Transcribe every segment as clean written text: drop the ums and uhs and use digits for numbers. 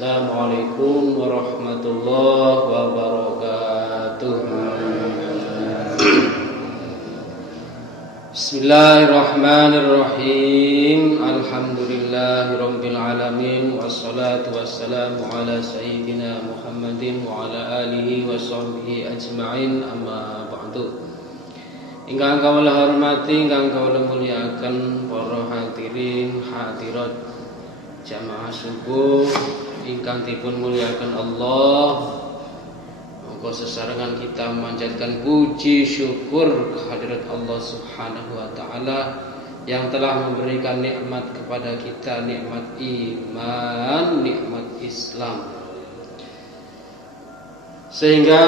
Assalamualaikum warahmatullahi wabarakatuh. Bismillahirrahmanirrahim. Alhamdulillahirabbil alamin wassalatu wassalamu ala sayyidina Muhammadin wa ala alihi wa sahbihi ajma'in, amma ba'du. Ingkang kawula hormati, ingkang kawula mulyakaken para hadirin hadirat jamaah subuh ingkang dipun muliakan Allah. Monggo sesarengan kita memanjatkan puji syukur kehadirat Allah Subhanahu wa taala yang telah memberikan nikmat kepada kita, nikmat iman, nikmat Islam, sehingga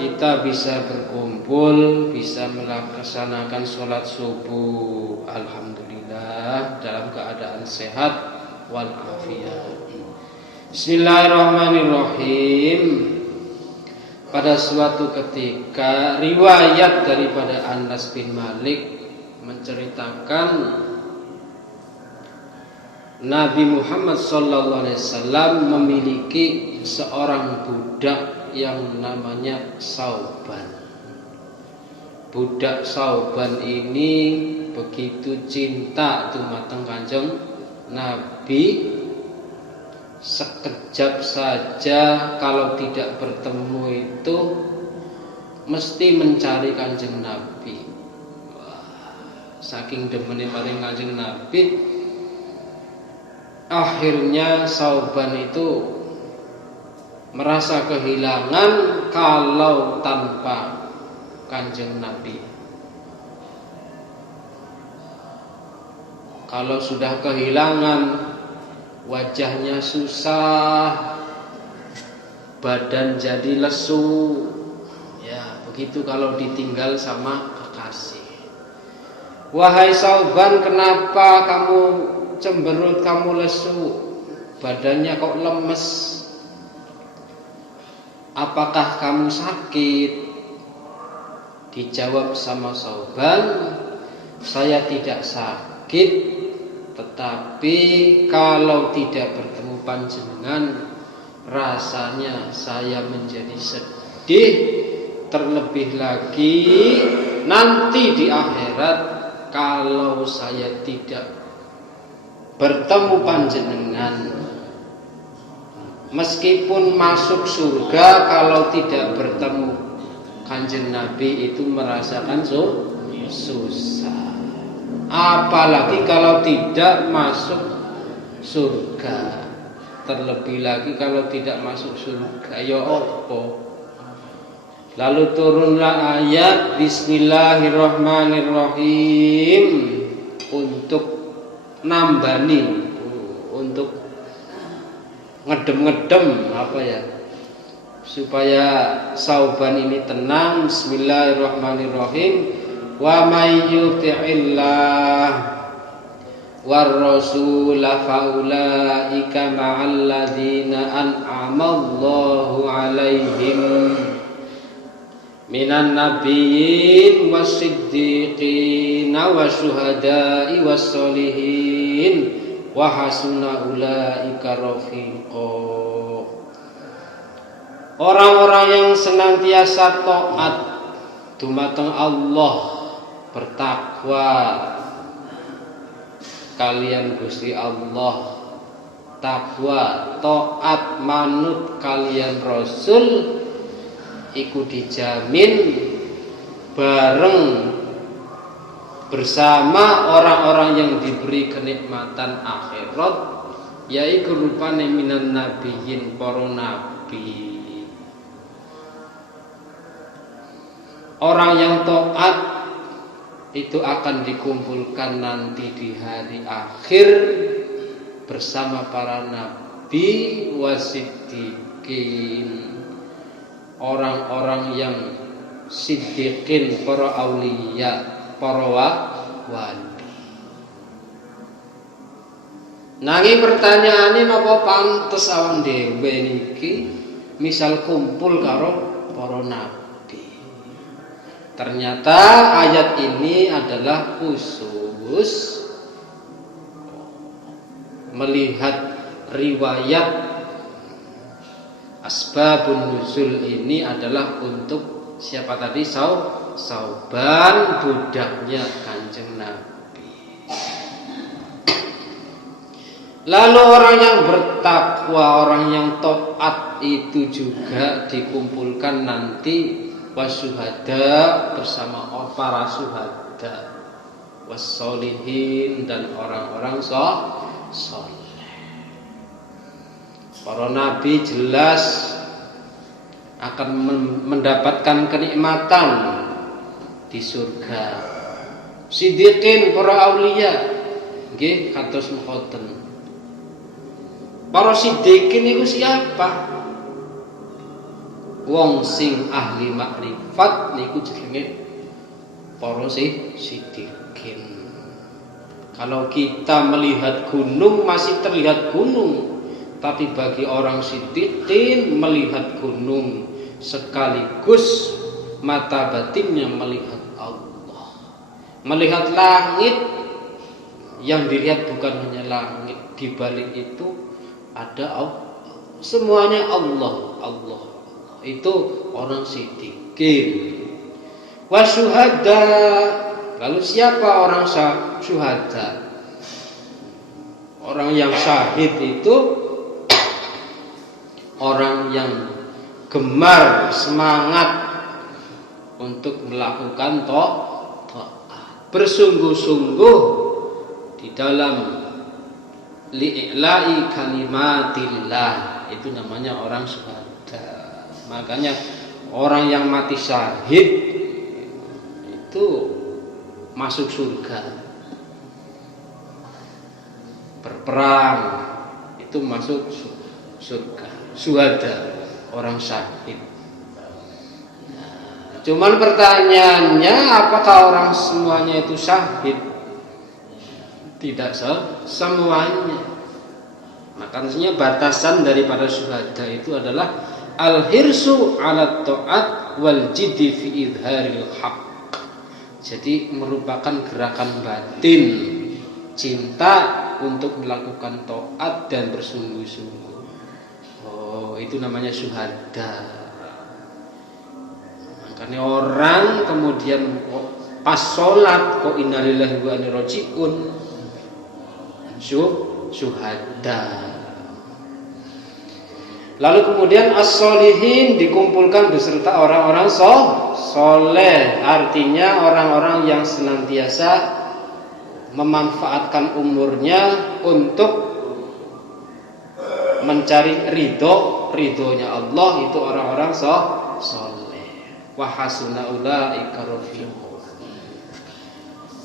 kita bisa berkumpul, bisa melaksanakan sholat subuh alhamdulillah dalam keadaan sehat walafiat. Bismillahirrahmanirrahim. Pada suatu ketika riwayat daripada Anas bin Malik menceritakan Nabi Muhammad SAW memiliki seorang budak yang namanya Sauban. Budak Sauban ini begitu cinta dumateng Kanjeng Nabi, sekejap saja kalau tidak bertemu itu mesti mencari Kanjeng Nabi. Saking demennya paling Kanjeng Nabi, akhirnya Sauban itu merasa kehilangan kalau tanpa Kanjeng Nabi. Kalau sudah kehilangan, wajahnya susah, badan jadi lesu. Ya, begitu kalau ditinggal sama kekasih. Wahai Sauban, kenapa kamu cemberut, kamu lesu? Badannya kok lemes? Apakah kamu sakit? Dijawab sama Sauban, saya tidak sakit, tetapi kalau tidak bertemu panjenengan, rasanya saya menjadi sedih. Terlebih lagi nanti di akhirat, kalau saya tidak bertemu panjenengan, meskipun masuk surga, kalau tidak bertemu Kanjeng Nabi itu merasakan susah. Apalagi kalau tidak masuk surga. Terlebih lagi kalau tidak masuk surga, ya apa? Lalu turunlah ayat Bismillahirrahmanirrahim untuk nambani, untuk ngedem-ngedem apa ya, supaya Sauban ini tenang. Bismillahirrahmanirrahim. Wa may yuti'illah war rasul faulaika ma'al ladzina an'amallahu 'alaihim minan nabiyyin wasiddiqin wasyuhada'i wassolihin wa hasuna ulaika rafiqa. Orang-orang yang senantiasa taat dumateng Allah, bertakwa, kalian Gusti Allah, takwa, taat, manut kalian Rasul iku dijamin bareng bersama orang-orang yang diberi kenikmatan akhirat, yaitu rupane minan nabiyyin, para nabi. Orang yang taat itu akan dikumpulkan nanti di hari akhir bersama para nabi wasiddiqin, orang-orang yang siddiqin, para aulia, para wali. Nanging pertanyaane napa pantes awak dhewe niki misal kumpul karo para nabi? Ternyata ayat ini adalah khusus melihat riwayat asbabun nuzul ini adalah untuk siapa tadi? Sauban, budaknya Kanjeng Nabi. Lalu orang yang bertakwa, orang yang taat itu juga dikumpulkan nanti wasyuhada, bersama para syuhada, wassolihin, dan orang-orang soleh. Para nabi jelas akan mendapatkan kenikmatan di surga. Siddiqin, para aulia nggih kados mekaten. Para siddiqin itu siapa? Wong sing ahli makrifat niku jenenge para siddiqin. Kalau kita melihat gunung masih terlihat gunung, tapi bagi orang siddiqin melihat gunung sekaligus mata batinnya melihat Allah. Melihat langit, yang dilihat bukan hanya langit, di balik itu ada Allah. Semuanya Allah, Allah. Itu orang siddiqin. Wasyuhada, lalu siapa orang syuhada? Orang yang syahid itu orang yang gemar, semangat untuk melakukan taat, bersungguh-sungguh di dalam li'i'la'i kalimatillah, itu namanya orang syuhada. Makanya orang yang mati syahid itu masuk surga. Berperang itu masuk surga. Syuhada, orang syahid. Cuman pertanyaannya, apakah orang semuanya itu syahid? Tidak semuanya. Makanya batasan daripada syuhada itu adalah al-hirsu ala ta'at wal jiddi fi idharil haq. Jadi merupakan gerakan batin, cinta untuk melakukan taat dan bersungguh-sungguh. Oh, itu namanya syuhada. Makanya orang kemudian pas sholat kok innalillahi wa inna ilaihi raji'un, syuhada. Lalu kemudian as-solihin dikumpulkan beserta orang-orang soleh, artinya orang-orang yang senantiasa memanfaatkan umurnya untuk mencari ridhonya Allah, itu orang-orang soleh. Wa hasuna ulaika rafiqa.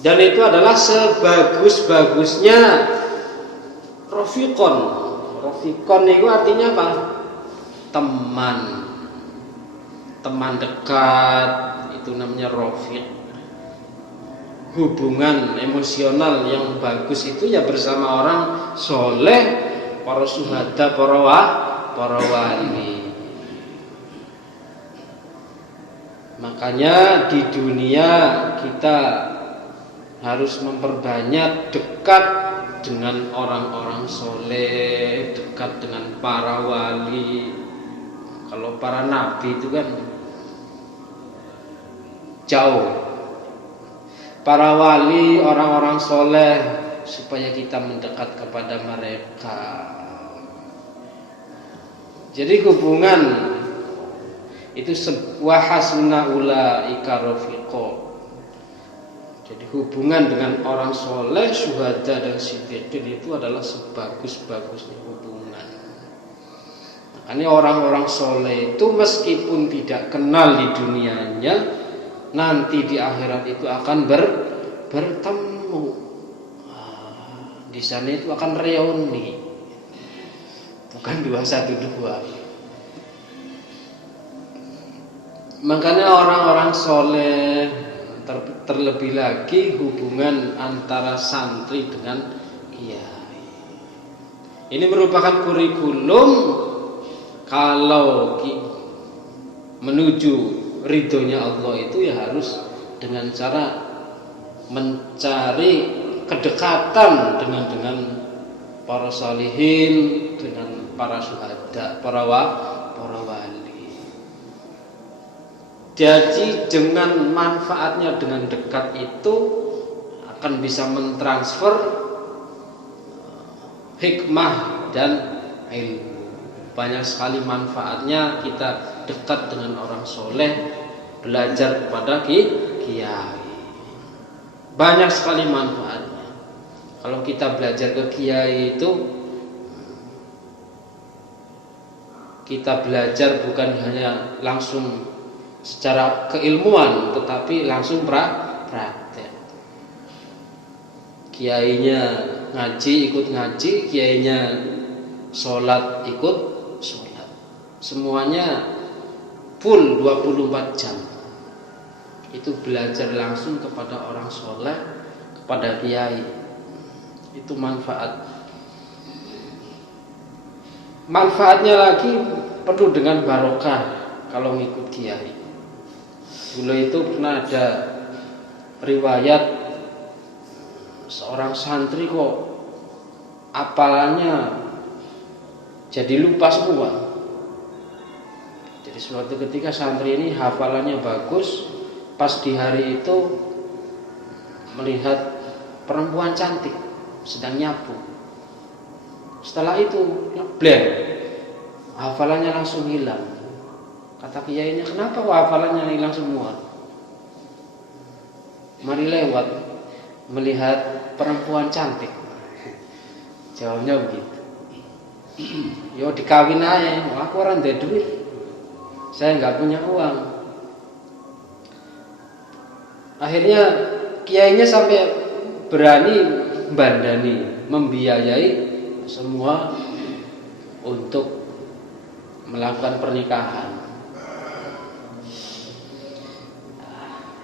Dan itu adalah sebagus-bagusnya rafiqon. Rafiqon itu artinya apa? Teman dekat, itu namanya rafiq. Hubungan emosional yang bagus itu ya bersama orang soleh, para syuhada, para wali. Makanya di dunia kita harus memperbanyak dekat dengan orang-orang soleh, dekat dengan para wali. Kalau para nabi itu kan jauh. Para wali, orang-orang soleh, supaya kita mendekat kepada mereka. Jadi hubungan itu sebuah hasuna ulaika rafiqa. Jadi hubungan dengan orang soleh, syuhada dan siddiqin itu adalah sebagus-bagusnya hubungan. Makanya orang-orang soleh itu meskipun tidak kenal di dunianya, nanti di akhirat itu akan bertemu. Di sana itu akan reuni, bukan 212. Makanya orang-orang soleh, terlebih lagi hubungan antara santri dengan kiai, ini merupakan kurikulum kalau menuju ridhonya Allah itu ya harus dengan cara mencari kedekatan dengan para salihin, dengan para syuhada, para wali. Jadi dengan manfaatnya dengan dekat itu akan bisa mentransfer hikmah dan ilmu. Banyak sekali manfaatnya kita dekat dengan orang soleh, belajar kepada kiai. Banyak sekali manfaatnya. Kalau kita belajar ke kiai itu, kita belajar bukan hanya langsung secara keilmuan, tetapi langsung praktek. Kiainya ngaji ikut ngaji, kiainya sholat ikut sholat. Semuanya full 24 jam. Itu belajar langsung kepada orang soleh, kepada kiai. Itu manfaat. Manfaatnya lagi penuh dengan barokah kalau ngikut kiai. Dulu itu pernah ada riwayat seorang santri kok apalannya jadi lupa semua. Jadi suatu ketika santri ini hafalannya bagus, pas di hari itu melihat perempuan cantik sedang nyapu. Setelah itu blank, hafalannya langsung hilang. Kata kiainya, kenapa kok hafalannya hilang semua? Mari lewat melihat perempuan cantik. Jawabnya begitu. Yo dikawin aja, aku orang ada duit, saya nggak punya uang. Akhirnya kiainya sampai berani bandani, membiayai semua untuk melakukan pernikahan.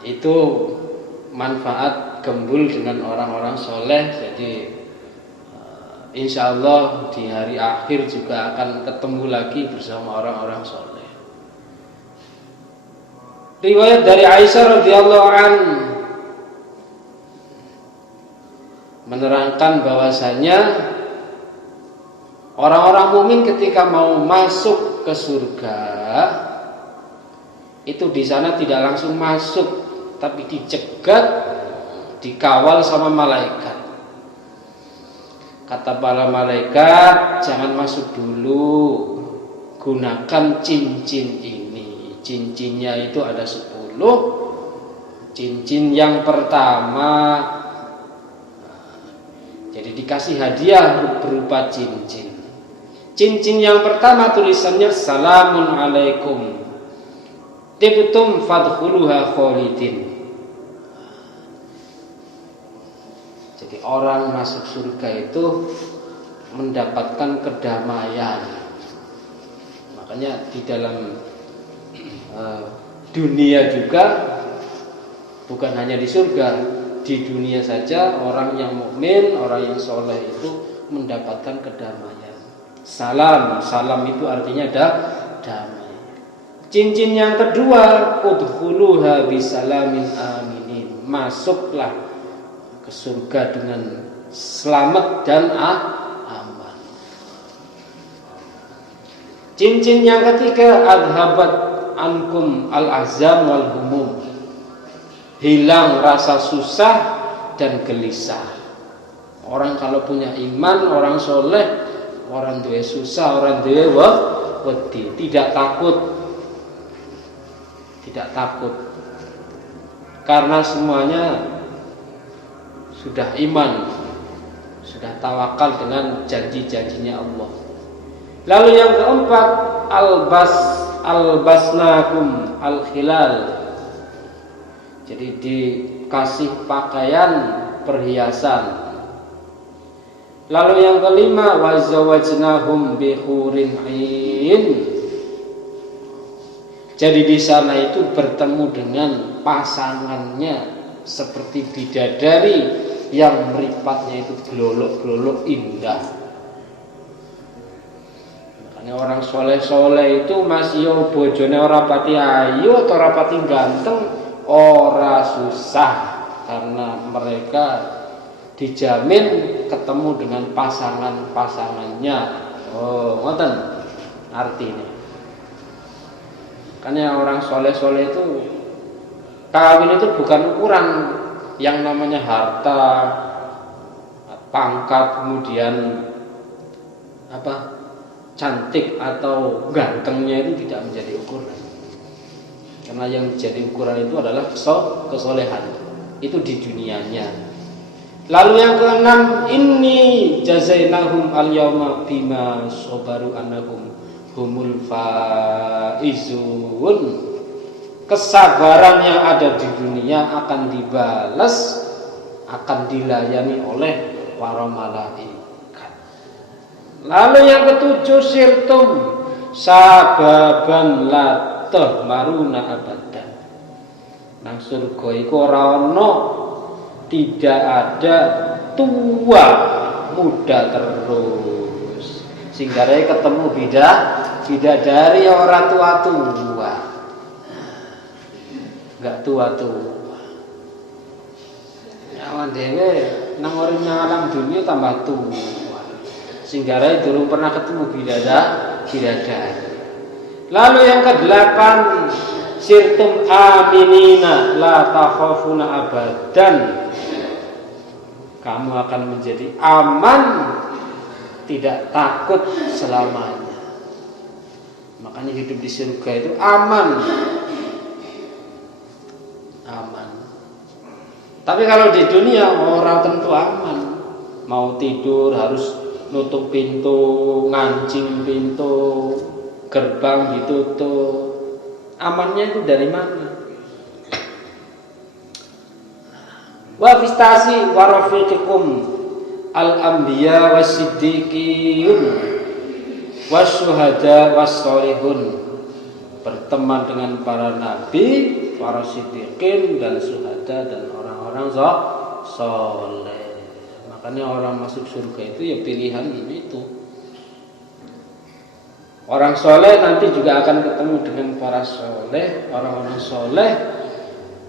Itu manfaat gembul dengan orang-orang soleh. Jadi insya Allah di hari akhir juga akan ketemu lagi bersama orang-orang soleh. Riwayat dari Aisyah radhiyallahu anha menerangkan bahwasanya orang-orang mukmin ketika mau masuk ke surga itu di sana tidak langsung masuk, tapi dicegat, dikawal sama malaikat. Kata para malaikat, jangan masuk dulu, gunakan cincin ini. Cincinnya itu ada 10. Cincin yang pertama, jadi dikasih hadiah berupa cincin. Cincin yang pertama tulisannya Salamun alaikum tibtum fadkhuluha khalidin. Jadi orang masuk surga itu mendapatkan kedamaian. Makanya di dalam dunia juga, bukan hanya di surga, di dunia saja orang yang mukmin, orang yang soleh itu mendapatkan kedamaian. Salam itu artinya damai. Cincin yang kedua, udkhuluha bisalamin aminin. Masuklah ke surga dengan selamat dan aman. Cincin yang ketiga, adhabat ankum al-azam wal humum. Hilang rasa susah dan gelisah. Orang kalau punya iman, orang soleh, orang duwe susah, orang duwe wedi, tidak takut. Tidak takut. Karena semuanya sudah iman, sudah tawakal dengan janji-janjinya Allah. Lalu yang keempat, albasnakum al-khilal. Jadi dikasih pakaian perhiasan. Lalu yang kelima, wazawajnahum bihurin 'ain. Jadi di sana itu bertemu dengan pasangannya seperti bidadari yang meripatnya itu glolok-glolok indah. Makanya orang soleh-soleh itu masih yo bojone ora pati ayu atau ora pati ganteng, ora susah karena mereka dijamin ketemu dengan pasangan-pasangannya. Oh, ngoten artinya. Karena orang soleh-soleh itu kawin itu bukan ukuran yang namanya harta, pangkat, kemudian cantik atau gantengnya itu tidak menjadi ukuran. Karena yang menjadi ukuran itu adalah kesolehan. Itu di dunianya. Lalu yang keenam, inni jazainahum al-yauma bima sabaru annahum humul faizun. Kesabaran yang ada di dunia akan dibalas, akan dilayani oleh para malaikat. Lalu yang ketujuh, sirtum sababan la tahmaruna abadan. Nang surga iku ora ana, tidak ada tua muda terus. Sehingga ketemu bidadari orang tua-tua. Enggak tua-tua. Awan dhewe nang urip nang alam dunia tambah tua. Sehingga durung pernah ketemu bidadari. Lalu yang kedelapan, sirtum aminina la takhafuna abadan. Kamu akan menjadi aman, tidak takut selamanya. Makanya hidup di surga itu aman. Aman. Tapi kalau di dunia orang tentu aman. Mau tidur harus nutup pintu, ngancing pintu, gerbang ditutup. Amannya itu dari mana? Wa fistasi wa rafiqikum al-anbiya was-siddiqin was-syuhada was-sholihun. Berteman dengan para nabi, para siddiqin dan syuhada dan orang-orang soleh. Makanya orang masuk surga itu ya pilihan itu. Orang soleh nanti juga akan ketemu dengan para soleh, orang-orang soleh,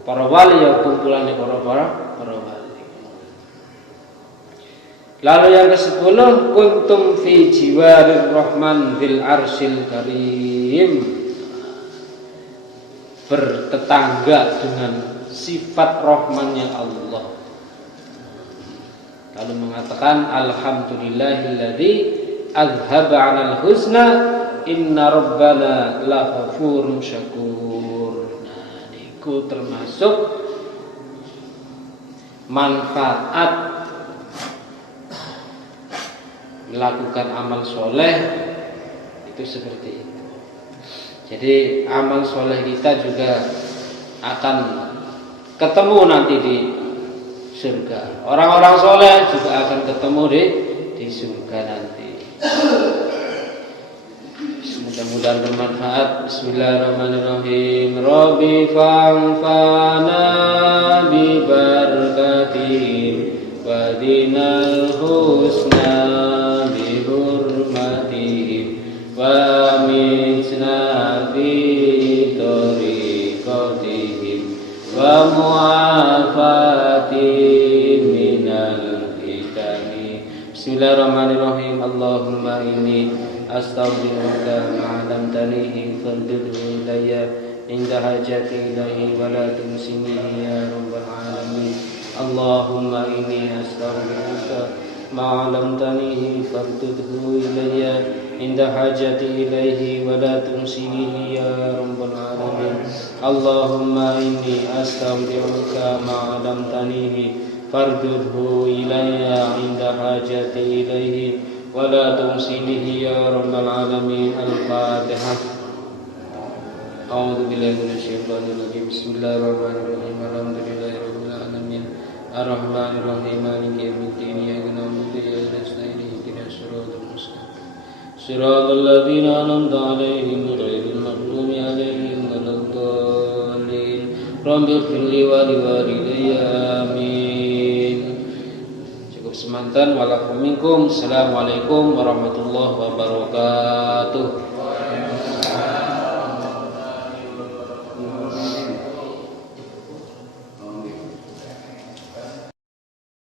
para wali, ya kumpulannya para wali. Lalu yang ke-10, kuntum fi jiwarir rahman bil arsyil karim. Bertetangga dengan sifat rahmannya Allah. Lalu mengatakan alhamdulillahilladzi azhaba 'anal husna inna rabbana laghafurun syakur. Nah, itu termasuk manfaat melakukan amal soleh itu seperti itu. Jadi amal soleh kita juga akan ketemu nanti di surga. Orang-orang soleh juga akan ketemu di surga nanti. Mudah-mudahan bermanfaat. Bismillahirrahmanirrahim. Rabbi fa'anfa'na bi barakatihim wa dinal husna bi hurmatihim wa mitna bi tariqatihim wa mu'afatihim minal fitani. Bismillahirrahmanirrahim. Allahumma inni astaghfiruka ma'alam tanihi fardudhu ilayya inda hajati ilahi wa la tumsinihi ya rabbal alamin. Allahumma inni astaghfiruka ma 'allamtanihi fardudhu ilayya inda hajati ilayhi wa la tumsihi ya rabbal alamin. Allahumma inni astaghfiruka ma 'allamtanihi fardudhu ilayya inda hajati ilayhi wa la tumsihi ya rabbal alamin. Al-Fatihah. A'udzu billahi minasyaitonir rajim. Bismillahirrahmanirrahim. Alhamdulillahirabbil alamin. Ar-Rahmanir Rahim. Maliki yaumiddin. Iyyaka na'budu wa iyyaka nasta'in. Ihdinas siratal mustaqim. Siratal ladzina an'amta 'alaihim ghairil maghdubi 'alaihim waladdallin. Rabbighfirli wa liwalidayya. Amin. Cukup semantan. Walakum minkum. Assalamualaikum warahmatullahi wabarakatuh.